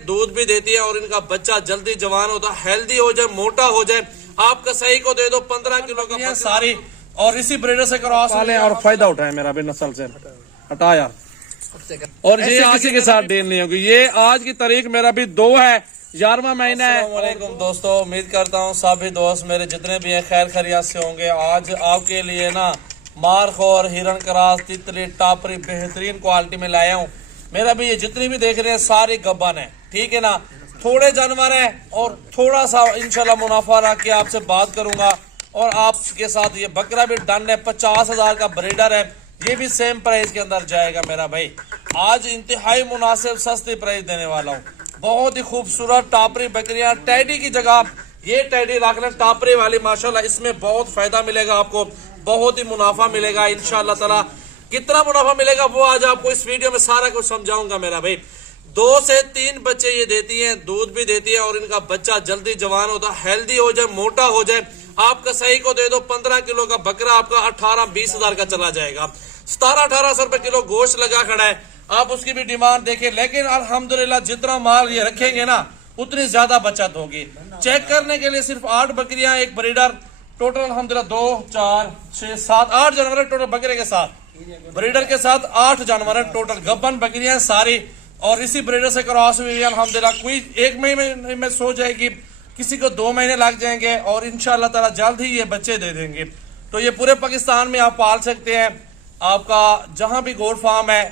दूध भी देती है और इनका बच्चा जल्दी जवान होता है, हेल्दी हो जाए, मोटा हो जाए। आपका सही को दे दो 15 किलो का सारी, और इसी ब्रीडर से क्रॉस वाले और फायदा उठाए मेरा भी नस्ल से। हटा यार, और ये किसी के साथ डील नहीं होगी। ये आज की तारीख मेरा भी 2 है, 11वां महीना है। अस्सलामुअलैकुम दोस्तों, उम्मीद करता हूँ सभी दोस्त मेरे जितने भी हैं खैर खैरियत से होंगे। आज आपके लिए ना मारखोर, हिरन क्रास, तितली, टापरी बेहतरीन क्वालिटी में लाया हूँ। मेरा भी ये जितनी भी देख रहे हैं सारी गब्बन है, ठीक है ना। थोड़े जानवर है और थोड़ा सा इंशाल्लाह मुनाफा रख के आपसे बात करूंगा। और आपके साथ ये बकरा भी डन है, 50,000 का ब्रीडर है, ये भी सेम प्राइस के अंदर जाएगा मेरा भाई। आज इंतहाई मुनासिब सस्ती प्राइस देने वाला हूँ। बहुत ही खूबसूरत टापरी बकरियां, टैडी की जगह ये टैडी रख लें, टापरी वाली माशाल्लाह। इसमें बहुत फायदा मिलेगा आपको, बहुत ही मुनाफा मिलेगा इंशाल्लाह ताला। कितना मुनाफा मिलेगा वो आज आपको इस वीडियो में सारा कुछ समझाऊंगा मेरा भाई। 2 से 3 बच्चे ये देती हैं, दूध भी देती है और इनका बच्चा जल्दी जवान होता है, हेल्दी हो जाए, मोटा हो जाए। आपका सही को दे दो 15 किलो का बकरा आपका 18-20 हजार का चला जाएगा। 1700-1800 रुपए किलो गोश्त लगा खड़ा है, आप उसकी भी डिमांड देखें। लेकिन अल्हम्दुलिल्लाह जितना माल ये रखेंगे ना उतनी ज्यादा बचत होगी। चेक करने के लिए सिर्फ 8 बकरियां, एक ब्रीडर, टोटल अल्हम्दुलिल्लाह 2, 4, 6, 7, 8 जानवर टोटल बकरे के साथ, ब्रीडर के साथ 8 जानवर है टोटल। गब्बन बकरियां सारी, और इसी ब्रीडर से क्रॉस हुई है अल्हम्दुलिल्लाह। कोई 1 महीने में सो जाएगी, किसी को 2 महीने लग जाएंगे, और इंशाल्लाह ताला जल्द ही ये बच्चे दे देंगे। तो ये पूरे पाकिस्तान में आप पाल सकते हैं। आपका जहां भी गोट फार्म है,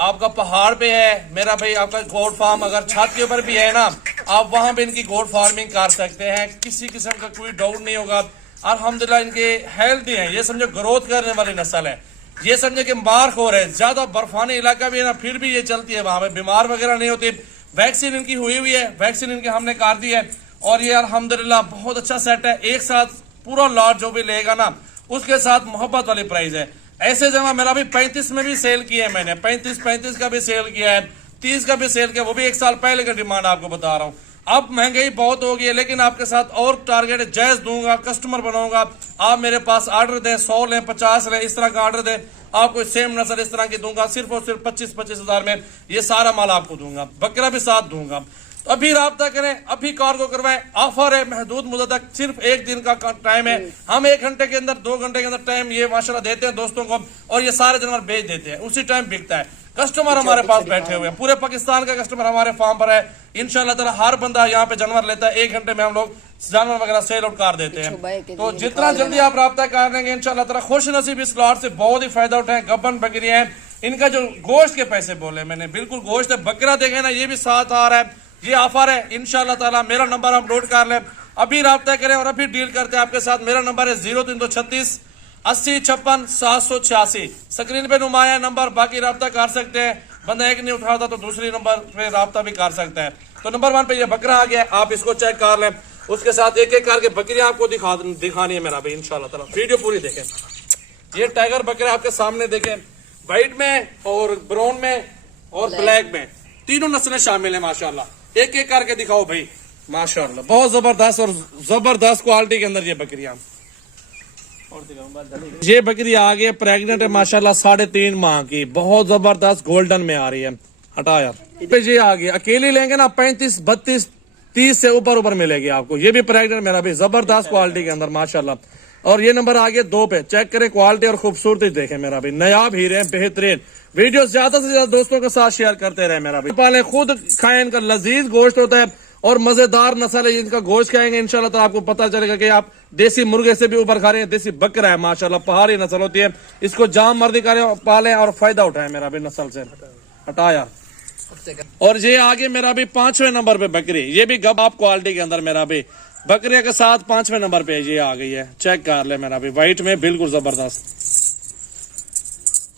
आपका पहाड़ पे है मेरा भाई, आपका गोट फार्म अगर छत के ऊपर भी है ना, आप वहां भी इनकी गोट फार्मिंग कर सकते हैं। किसी किस्म का कोई डाउट नहीं होगा। अल्हम्दुलिल्लाह इनके हेल्थी हैं, ये समझो ग्रोथ करने वाली नस्ल है। ये समझे कि मारखोर है, ज्यादा बर्फानी इलाका भी है ना, फिर भी ये चलती है, वहां पे बीमार वगैरह नहीं होती। वैक्सीन इनकी हुई हुई है, वैक्सीन इनके हमने कर दी है, और ये अल्हम्दुलिल्लाह बहुत अच्छा सेट है। एक साथ पूरा लॉट जो भी लेगा ना उसके साथ मोहब्बत वाली प्राइस है। ऐसे जमा मेरा भी 35 में भी सेल किया है मैंने, 35 का भी सेल किया है, 30 का भी सेल किया, वो भी 1 साल पहले का डिमांड आपको बता रहा हूँ। अब महंगाई बहुत हो गई है, लेकिन आपके साथ और टारगेट जायज दूंगा, कस्टमर बनाऊंगा। आप मेरे पास ऑर्डर दें, 100 लें, 50 लें, इस तरह का ऑर्डर दें, आपको सेम नस्ल इस तरह की दूंगा। सिर्फ और सिर्फ 25-25 हजार में ये सारा माल आपको दूंगा, बकरा भी साथ दूंगा। तो अभी राब्ता करें, अभी कार्गो करवाएं। ऑफर है महदूद मुद्दत तक, सिर्फ 1 दिन का टाइम है। हम 1 घंटे के अंदर, 2 घंटे के अंदर टाइम ये माशाल्लाह देते हैं दोस्तों को, और ये सारे जानवर बेच देते हैं, उसी टाइम बिकता है। कस्टमर हमारे पास बैठे हुए हैं, पूरे पाकिस्तान का कस्टमर हमारे फार्म पर है। इंशाल्लाह ताला हर बंदा यहाँ पे जानवर लेता है, 1 घंटे में हम लोग जानवर वगैरह सेल आउट कर देते हैं। तो जितना जल्दी आप राब्ता कर लेंगे इंशाल्लाह ताला खुश नसीब इस लॉट से बहुत ही फायदा उठाए। गब्बन बकरियां हैं, इनका जो गोश्त के पैसे बोले मैंने, बिल्कुल गोश्त है। बकरा देखे ना, ये भी साथ आ रहा है, ये ऑफर है इंशाल्लाह ताला। मेरा नंबर आप नोट कर लें, अभी राब्ता करें और अभी डील करते हैं आपके साथ। मेरा नंबर है 0336 80 56 786, स्क्रीन पे नुमाया नंबर। बाकी राब्ता कर सकते हैं, बंदा एक नहीं उठाता तो दूसरी नंबर पे राब्ता भी कर सकता है। तो नंबर 1 पे ये बकरा आ गया, आप इसको चेक कर लें। उसके साथ एक एक करके बकरियां आपको दिखानी है मेरा भाई इंशाल्लाह ताला। वीडियो पूरी देखें। ये टाइगर बकरा आपके सामने देखें, व्हाइट में और ब्राउन में और ब्लैक में, तीनों नस्लें शामिल है माशाल्लाह। एक एक करके दिखाओ भाई माशाल्लाह, बहुत जबरदस्त और जबरदस्त क्वालिटी के अंदर ये बकरियां। ये बकरी आ गई प्रेग्नेंट है माशाल्लाह, 3.5 माह की, बहुत जबरदस्त गोल्डन में आ रही है। हटा यार, ये आ गई, अकेली लेंगे ना 35, 32, 30 से ऊपर मिलेगी आपको। ये भी प्रेग्नेंट मेरा भी जबरदस्त क्वालिटी के अंदर माशाल्लाह। और ये नंबर आ गया 2 पे, चेक करें क्वालिटी और खूबसूरती देखें मेरा भी। नयाब हीरे बेहतरीन। वीडियो ज्यादा से ज्यादा दोस्तों के साथ शेयर करते रहे मेरा भी। पाले खुद खाएं, इनका लजीज गोश्त होता है और मजेदार नस्ल है। इनका गोश्त खाएंगे इंशाल्लाह तो आपको पता चलेगा कि आप देसी मुर्गे से भी ऊपर खा रहे हैं। देसी बकरा है माशाल्लाह, पहाड़ी नस्ल होती है। इसको जाम मर्दी करें, पालें और फायदा उठाएं मेरा भी नस्ल से। हटा यार, और ये आगे मेरा भी 5वें नंबर पे बकरी, ये भी गबाब क्वालिटी के अंदर मेरा भी बकरिया के साथ 5वें नंबर पे ये आ गई है। चेक कर ले मेरा भी, व्हाइट में बिल्कुल जबरदस्त।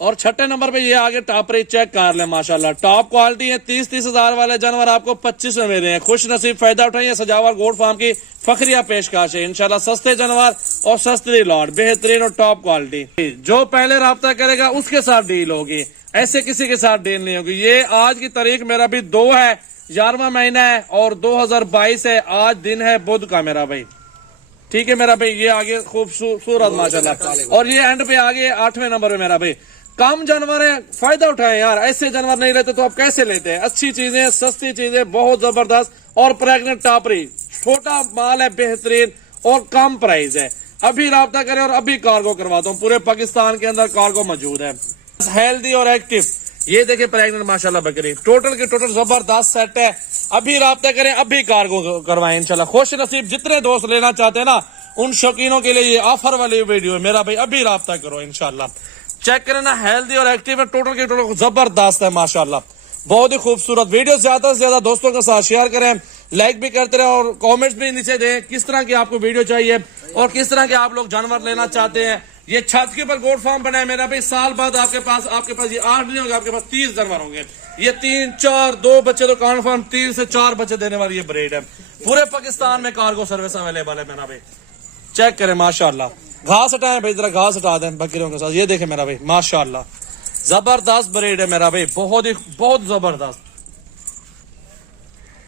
और 6ठे नंबर पे ये आगे टापरी, चेक कर ले माशाल्लाह, टॉप क्वालिटी है। 30-30 हजार वाले जानवर आपको 25 में मिल रहे हैं। खुश नसीब फायदा उठाइए। सजावर गोट फार्म की फखरिया पेशकश है इंशाल्लाह। सस्ते जानवर और सस्ती लॉट, बेहतरीन और टॉप क्वालिटी। जो पहले राब्ता करेगा उसके साथ डील होगी, ऐसे किसी के साथ डील नहीं होगी। ये आज की तारीख मेरा भी 2 है, 11वां महीना है और 2022 है। आज दिन है बुध का मेरा भाई, ठीक है मेरा भाई। ये आगे खूबसूरत माशाल्लाह, और ये एंड पे आगे 8वें नंबर पे मेरा भाई कम जानवर है, फायदा उठाएं यार। ऐसे जानवर नहीं लेते तो आप कैसे लेते हैं? अच्छी चीजें, सस्ती चीजें, बहुत जबरदस्त और प्रेग्नेंट टापरी, छोटा माल है, बेहतरीन और कम प्राइस है। अभी राब्ता करें और अभी कार्गो करवाता हूँ। पूरे पाकिस्तान के अंदर कार्गो मौजूद है। हेल्दी और एक्टिव, ये देखिए प्रेग्नेंट माशाल्लाह बकरी, टोटल के टोटल जबरदस्त सेट है। अभी राब्ता करें, अभी कार्गो करवाएं इंशाल्लाह। खुश नसीब जितने दोस्त लेना चाहते हैं ना, उन शौकीनों के लिए ये ऑफर वाली वीडियो है मेरा भाई। अभी राब्ता करो इंशाल्लाह। चेक करें ना, हेल्दी और एक्टिव है, टोटल के टोटल जबरदस्त है माशाल्लाह। बहुत ही खूबसूरत वीडियो, ज्यादा से ज्यादा दोस्तों के साथ शेयर करें, लाइक भी करते रहे और कमेंट्स भी नीचे दें किस तरह की आपको वीडियो चाहिए और किस तरह के आप लोग जानवर लेना चाहते हैं। ये छत के ऊपर गोट फार्म बना है मेरा भाई। साल बाद आपके पास ये 8 नहीं होंगे, आपके पास 30 जानवर होंगे। ये 3, 4, 2 बच्चे तो कन्फर्म 3 से 4 बच्चे देने वाली ये ब्रीड है। पूरे पाकिस्तान में कार्गो सर्विस अवेलेबल है मेरा भाई। चेक करें माशाल्लाह। घास हटाएं भाई, जरा घास हटा दें बकरियों के साथ। ये देखें मेरा भाई माशाल्लाह, जबरदस्त ब्रीड है मेरा भाई, बहुत जबरदस्त।